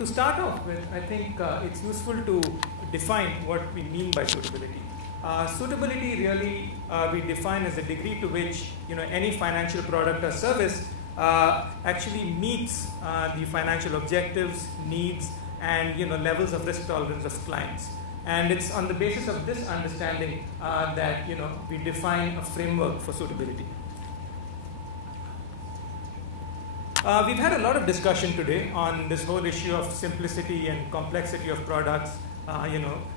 to start off with, I think it's useful to define what we mean by suitability. Suitability really we define as the degree to which any financial product or service actually meets the financial objectives, needs, and levels of risk tolerance of clients. And it's on the basis of this understanding that we define a framework for suitability. We've had a lot of discussion today on this whole issue of simplicity and complexity of products.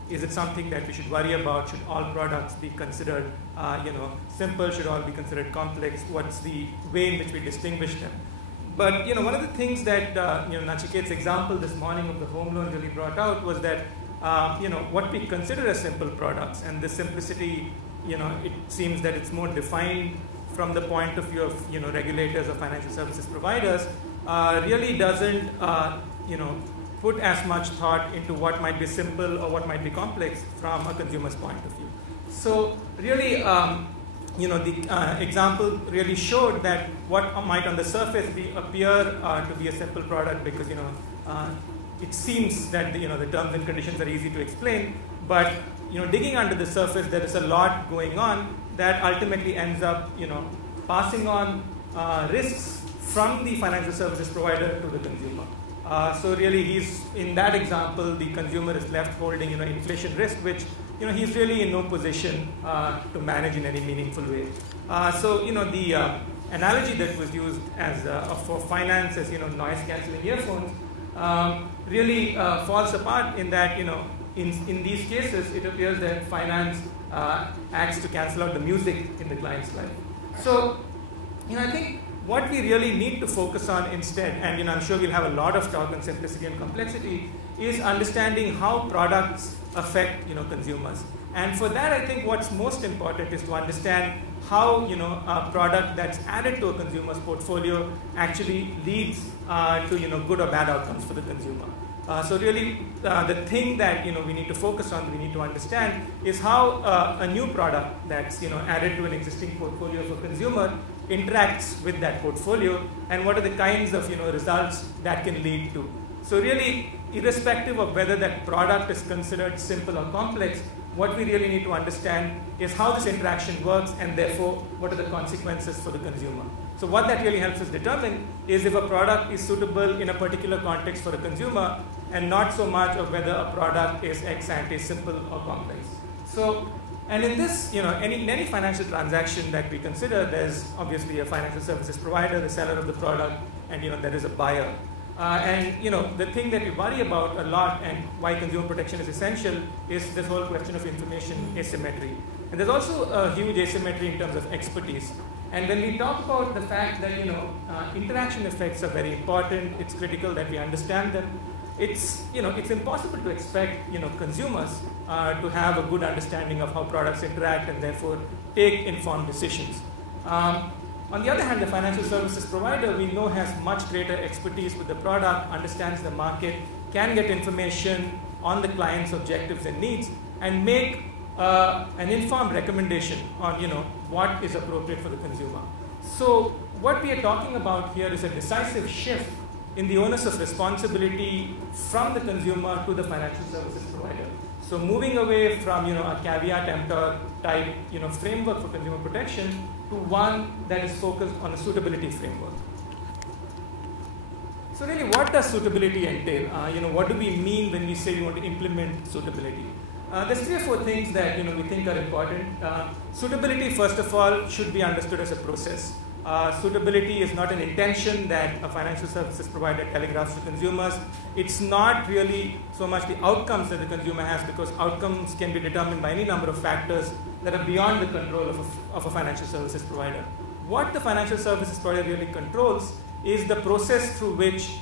Is it something that we should worry about? Should all products be considered simple? Should all be considered complex? What's the way in which we distinguish them? But one of the things that Nachiket's example this morning of the home loan really brought out was that what we consider as simple products, and this simplicity, it seems that it's more defined from the point of view of regulators or financial services providers, really doesn't put as much thought into what might be simple or what might be complex from a consumer's point of view. So really, the example really showed that what might on the surface appear to be a simple product because it seems that the terms and conditions are easy to explain, but digging under the surface there is a lot going on that ultimately ends up passing on risks from the financial services provider to the consumer. So really, in that example, the consumer is left holding inflation risk, which he's really in no position to manage in any meaningful way. So the analogy that was used as for finance as noise cancelling earphones really falls apart in that in these cases it appears that finance acts to cancel out the music in the client's life. So I think what we really need to focus on instead, and I'm sure we'll have a lot of talk on simplicity and complexity, is understanding how products affect consumers. And for that, I think what's most important is to understand how a product that's added to a consumer's portfolio actually leads to good or bad outcomes for the consumer. So really, the thing that we need to focus on, we need to understand, is how a new product that's added to an existing portfolio of a consumer interacts with that portfolio, and what are the kinds of results that can lead to. So really, irrespective of whether that product is considered simple or complex, what we really need to understand is how this interaction works, and therefore what are the consequences for the consumer. So what that really helps us determine is if a product is suitable in a particular context for a consumer, and not so much of whether a product is ex ante simple or complex. So, and in this, in any financial transaction that we consider, there's obviously a financial services provider, the seller of the product, and there is a buyer. And the thing that we worry about a lot, and why consumer protection is essential, is this whole question of information asymmetry. And there's also a huge asymmetry in terms of expertise. And when we talk about the fact that interaction effects are very important, it's critical that we understand them. It's impossible to expect consumers to have a good understanding of how products interact and therefore take informed decisions. On the other hand, the financial services provider we know has much greater expertise with the product, understands the market, can get information on the client's objectives and needs, and make an informed recommendation on what is appropriate for the consumer. So what we are talking about here is a decisive shift in the onus of responsibility from the consumer to the financial services provider. So moving away from a caveat emptor type framework for consumer protection to one that is focused on a suitability framework. So really, what does suitability entail? What do we mean when we say we want to implement suitability? There's 3 or 4 things that we think are important. Suitability, first of all, should be understood as a process. Suitability is not an intention that a financial services provider telegraphs to consumers. It's not really so much the outcomes that the consumer has, because outcomes can be determined by any number of factors that are beyond the control of a financial services provider. What the financial services provider really controls is the process through which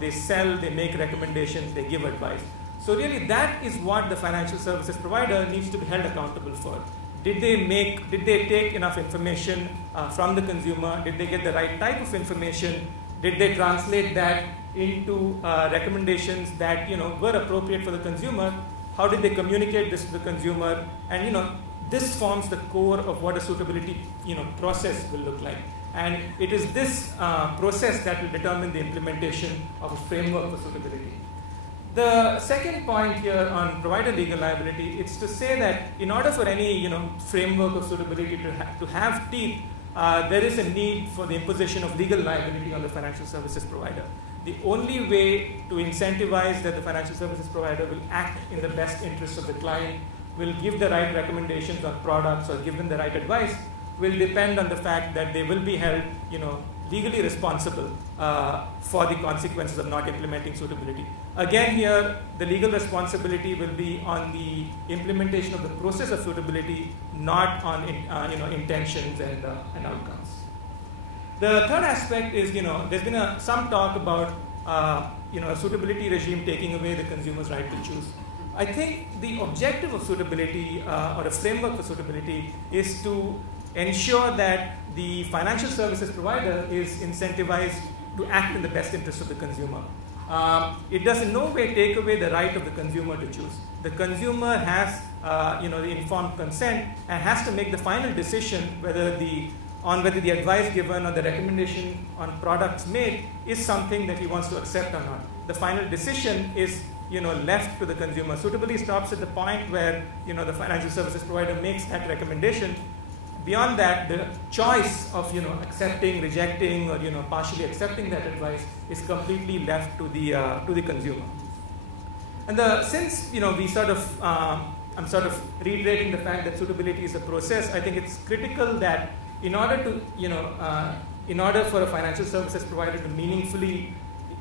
they sell, they make recommendations, they give advice. So really, that is what the financial services provider needs to be held accountable for. Did they take enough information from the consumer? Did they get the right type of information? Did they translate that into recommendations that were appropriate for the consumer? How did they communicate this to the consumer? And this forms the core of what a suitability process will look like. And it is this process that will determine the implementation of a framework for suitability. The second point here on provider legal liability, it's to say that in order for any framework of suitability to have teeth, there is a need for the imposition of legal liability on the financial services provider. The only way to incentivize that the financial services provider will act in the best interest of the client, will give the right recommendations on products or give them the right advice, will depend on the fact that they will be held legally responsible for the consequences of not implementing suitability. Again here, the legal responsibility will be on the implementation of the process of suitability, not on intentions and outcomes. The third aspect is, there's been some talk about a suitability regime taking away the consumer's right to choose. I think the objective of suitability or a framework for suitability is to ensure that the financial services provider is incentivized to act in the best interest of the consumer. It does in no way take away the right of the consumer to choose. The consumer has the informed consent and has to make the final decision whether the advice given or the recommendation on products made is something that he wants to accept or not. The final decision is left to the consumer. Suitability stops at the point where the financial services provider makes that recommendation. Beyond that, the choice of accepting, rejecting, or partially accepting that advice is completely left to the consumer. And since we sort of I'm sort of reiterating the fact that suitability is a process, I think it's critical that in order for a financial services provider to meaningfully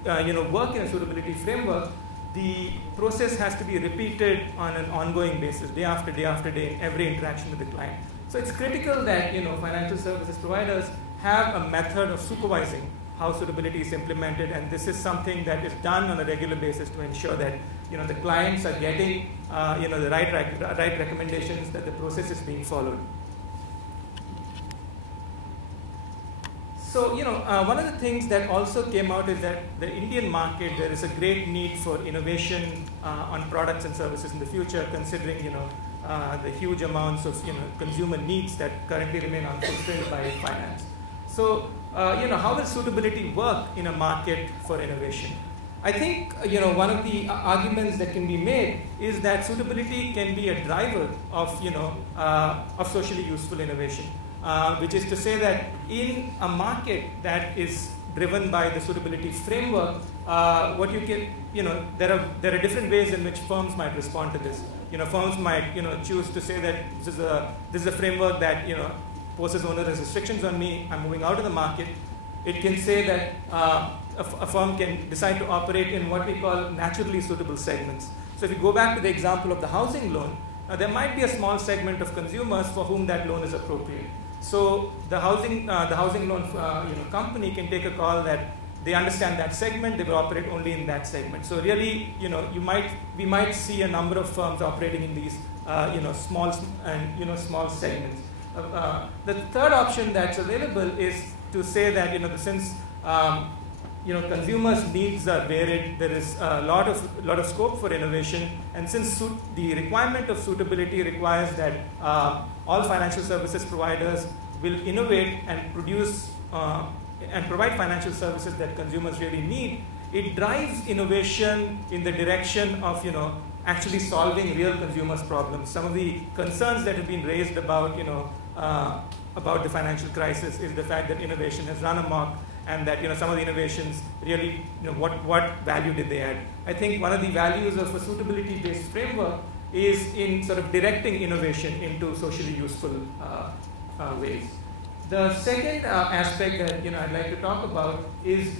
work in a suitability framework, the process has to be repeated on an ongoing basis, day after day after day, in every interaction with the client. So it's critical that financial services providers have a method of supervising how suitability is implemented, and this is something that is done on a regular basis to ensure that the clients are getting the right recommendations, that the process is being followed. So one of the things that also came out is that the Indian market, there is a great need for innovation on products and services in the future, considering the huge amounts of consumer needs that currently remain unfulfilled by finance. So how will suitability work in a market for innovation? I think one of the arguments that can be made is that suitability can be a driver of socially useful innovation, which is to say that in a market that is driven by the suitability framework, what you can, there are different ways in which firms might respond to this. Firms might, choose to say that this is a framework that, poses onerous restrictions on me, I'm moving out of the market. It can say that a firm can decide to operate in what we call naturally suitable segments. So if you go back to the example of the housing loan, there might be a small segment of consumers for whom that loan is appropriate. So the housing loan company can take a call that they understand that segment, they will operate only in that segment. So really, we might see a number of firms operating in these small segments. The third option that's available is to say that since consumers' needs are varied, there is a lot of scope for innovation, and since the requirement of suitability requires that all financial services providers will innovate and produce and provide financial services that consumers really need, it drives innovation in the direction of actually solving real consumers' problems. Some of the concerns that have been raised about the financial crisis is the fact that innovation has run amok, and that some of the innovations really, what value did they add? I think one of the values of a suitability-based framework is in sort of directing innovation into socially useful ways. The second aspect that I'd like to talk about is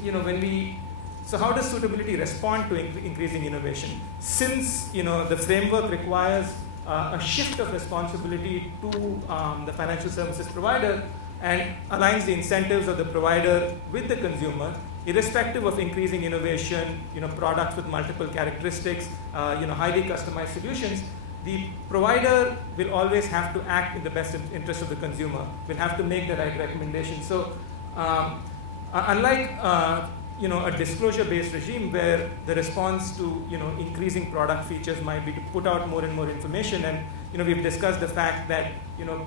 so how does suitability respond to increasing innovation? Since the framework requires a shift of responsibility to the financial services provider and aligns the incentives of the provider with the consumer, irrespective of increasing innovation, products with multiple characteristics, highly customized solutions, the provider will always have to act in the best interest of the consumer, will have to make the right recommendation. So unlike a disclosure-based regime where the response to increasing product features might be to put out more and more information, and we've discussed the fact that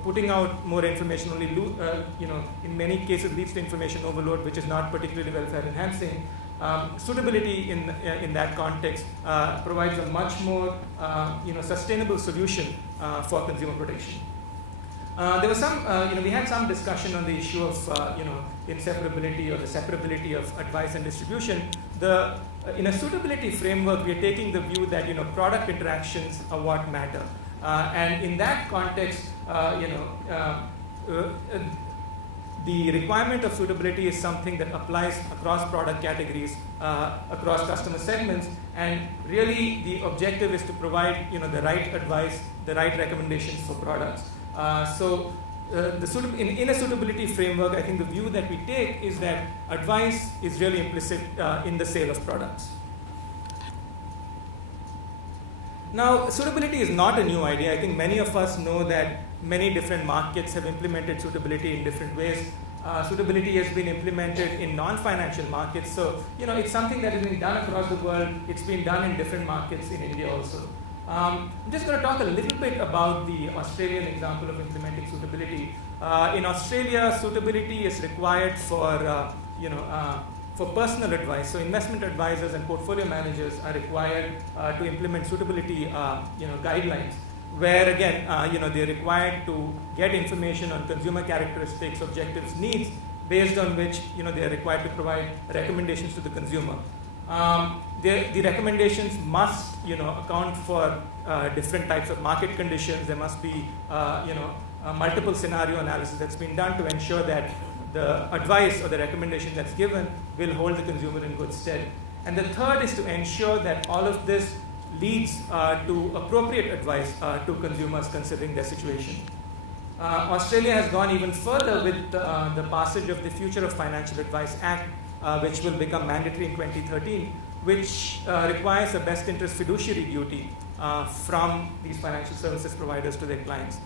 putting out more information only in many cases leads to information overload, which is not particularly welfare enhancing. suitability in that context provides a much more sustainable solution for consumer protection. There was some, we had some discussion on the issue of, inseparability or the separability of advice and distribution. In a suitability framework, we are taking the view that, product interactions are what matter. And in that context, the requirement of suitability is something that applies across product categories, across customer segments, and really the objective is to provide, the right advice, the right recommendations for products. In a suitability framework, I think the view that we take is that advice is really implicit in the sale of products. Now, suitability is not a new idea. I think many of us know that many different markets have implemented suitability in different ways. Suitability has been implemented in non-financial markets. So, it's something that has been done across the world. It's been done in different markets in India also. I'm just going to talk a little bit about the Australian example of implementing suitability. In Australia, suitability is required for personal advice. So investment advisors and portfolio managers are required to implement suitability guidelines, where again, they're required to get information on consumer characteristics, objectives, needs, based on which they are required to provide recommendations to the consumer. The recommendations must account for different types of market conditions. There must be multiple scenario analysis that's been done to ensure that the advice or the recommendation that's given will hold the consumer in good stead. And the third is to ensure that all of this leads to appropriate advice to consumers considering their situation. Australia has gone even further with the passage of the Future of Financial Advice Act, which will become mandatory in 2013, which requires a best interest fiduciary duty from these financial services providers to their clients.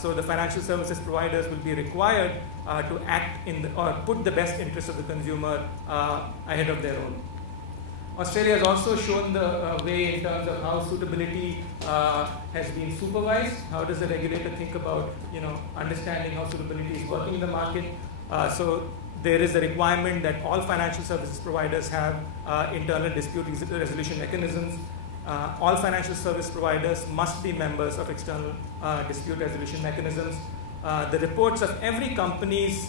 So the financial services providers will be required to act or put the best interest of the consumer ahead of their own. Australia has also shown the way in terms of how suitability has been supervised. How does the regulator think about understanding how suitability is working in the market? So there is a requirement that all financial services providers have internal dispute resolution mechanisms. All financial service providers must be members of external dispute resolution mechanisms. The reports of every company's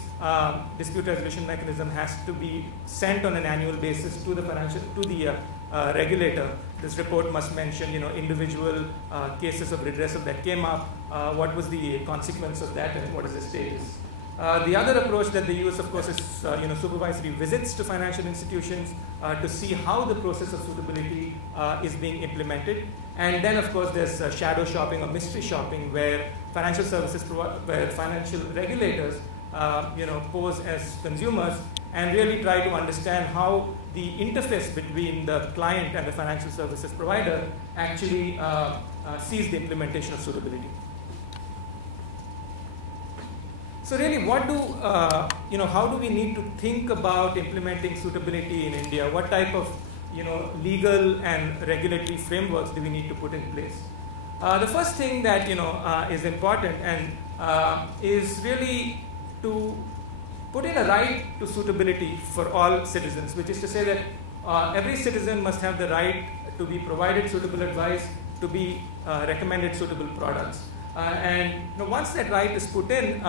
dispute resolution mechanism has to be sent on an annual basis to the regulator. This report must mention, individual cases of redressal that came up, what was the consequence of that, and what is the status. The other approach that they use, of course, is supervisory visits to financial institutions to see how the process of suitability is being implemented. And then, of course, there's shadow shopping or mystery shopping, where financial regulators pose as consumers and really try to understand how the interface between the client and the financial services provider actually sees the implementation of suitability. So really, how do we need to think about implementing suitability in India? What type of legal and regulatory frameworks do we need to put in place? The first thing that is important and is really to put in a right to suitability for all citizens, which is to say that every citizen must have the right to be provided suitable advice, to be recommended suitable products. And once that right is put in,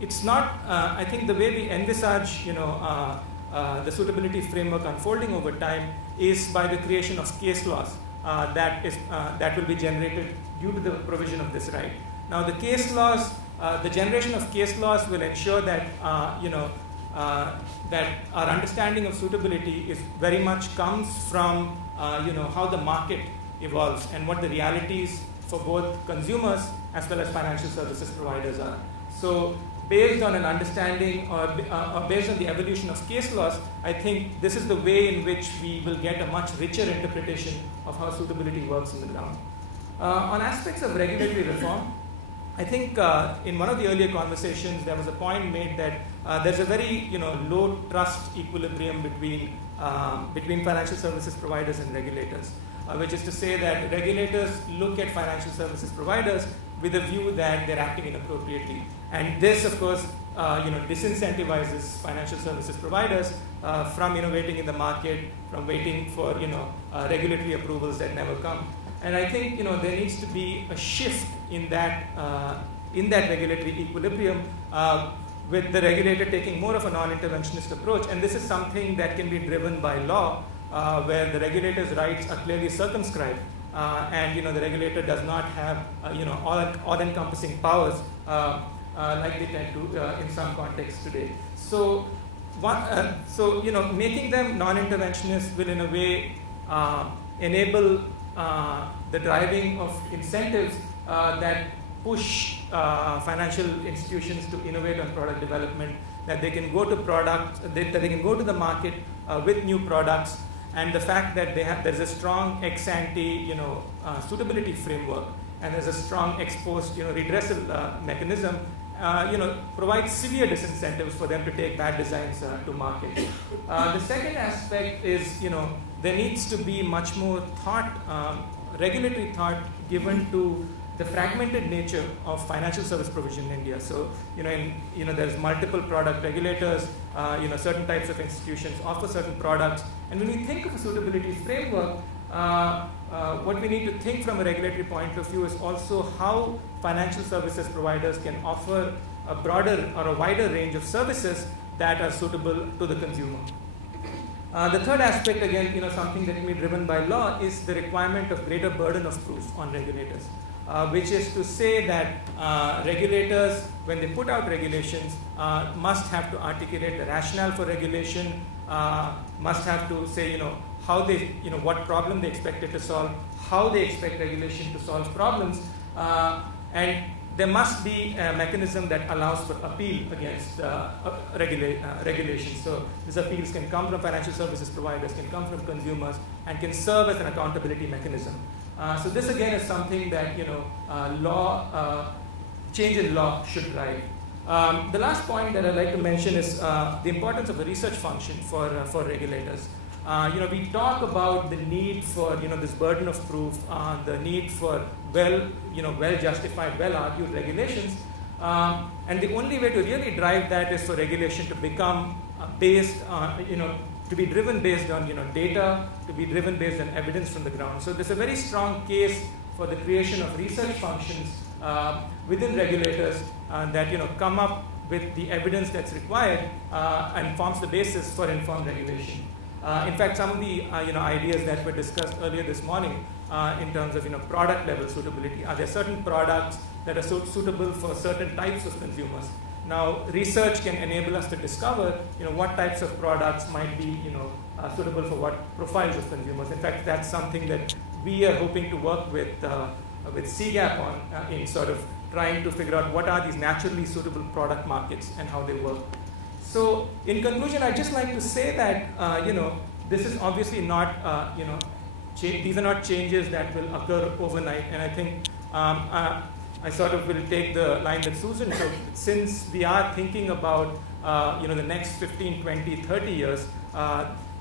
it's not, I think the way we envisage the suitability framework unfolding over time is by the creation of case laws that will be generated due to the provision of this right. Now the case laws, the generation of case laws will ensure that that our understanding of suitability is very much comes from how the market evolves and what the realities for both consumers as well as financial services providers are. So based on an understanding or based on the evolution of case laws, I think this is the way in which we will get a much richer interpretation of how suitability works on the ground. On aspects of regulatory reform, I think in one of the earlier conversations there was a point made that there's a very low trust equilibrium between financial services providers and regulators, which is to say that regulators look at financial services providers with a view that they're acting inappropriately. And this, of course, disincentivizes financial services providers from innovating in the market, from waiting for regulatory approvals that never come. And I think there needs to be a shift in that regulatory equilibrium, with the regulator taking more of a non-interventionist approach. And this is something that can be driven by law, where the regulator's rights are clearly circumscribed, and the regulator does not have all-encompassing powers like they tend to in some contexts today. So, making them non-interventionist will in a way enable the driving of incentives that push financial institutions to innovate on product development, that they can go to products, that they can go to the market with new products, and the fact that there's a strong ex-ante suitability framework, and there's a strong ex-post redressal mechanism, provides severe disincentives for them to take bad designs to market. The second aspect is there needs to be much more thought, regulatory thought given to the fragmented nature of financial service provision in India. So, there's multiple product regulators, certain types of institutions offer certain products. And when we think of a suitability framework, what we need to think from a regulatory point of view is also how financial services providers can offer a broader or a wider range of services that are suitable to the consumer. The third aspect, again, something that can be driven by law, is the requirement of greater burden of proof on regulators. Which is to say that regulators, when they put out regulations, must have to articulate the rationale for regulation, must have to say, how they, what problem they expect it to solve, how they expect regulation to solve problems, and there must be a mechanism that allows for appeal against regulations. So these appeals can come from financial services providers, can come from consumers, and can serve as an accountability mechanism. So this again is something that change in law should drive. The last point that I'd like to mention is the importance of the research function for regulators. We talk about the need for this burden of proof, the need for well-justified, well-argued regulations, and the only way to really drive that is for regulation to become based on to be driven based on data, to be driven based on evidence from the ground. So there's a very strong case for the creation of research functions within regulators that come up with the evidence that's required and forms the basis for informed regulation. In fact, some of the ideas that were discussed earlier this morning in terms of product level suitability, are there certain products that are suitable for certain types of consumers? Now, research can enable us to discover, what types of products might be, suitable for what profiles of consumers. In fact, that's something that we are hoping to work with CGAP on in sort of trying to figure out what are these naturally suitable product markets and how they work. So, in conclusion, I'd just like to say that, this is obviously not, these are not changes that will occur overnight, and I think I sort of will take the line that Susan took. Since we are thinking about the next 15, 20, 30 years,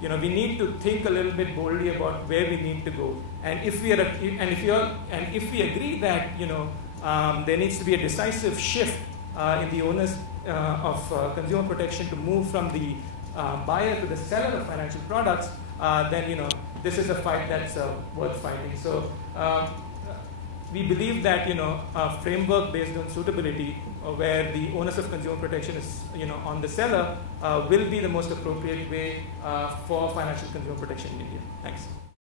we need to think a little bit boldly about where we need to go. And if we agree that there needs to be a decisive shift in the onus of consumer protection to move from the buyer to the seller of financial products, then this is a fight that's worth fighting. So. We believe that a framework based on suitability, where the onus of consumer protection is on the seller, will be the most appropriate way for financial consumer protection in India. Thanks.